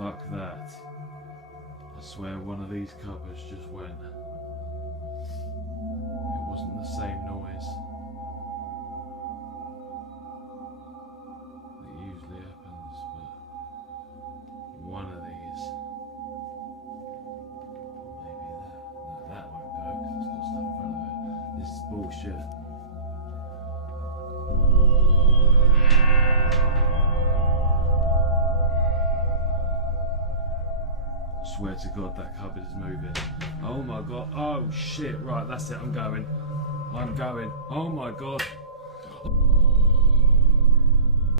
Fuck that. I swear one of these cupboards just went. It wasn't the same noise that usually happens, but one of these. Maybe that. No, that won't go because it's got stuff in front of it. This is bullshit. Swear to God that cupboard is moving. Oh my God. Oh shit. Right, that's it. I'm going. Oh my God.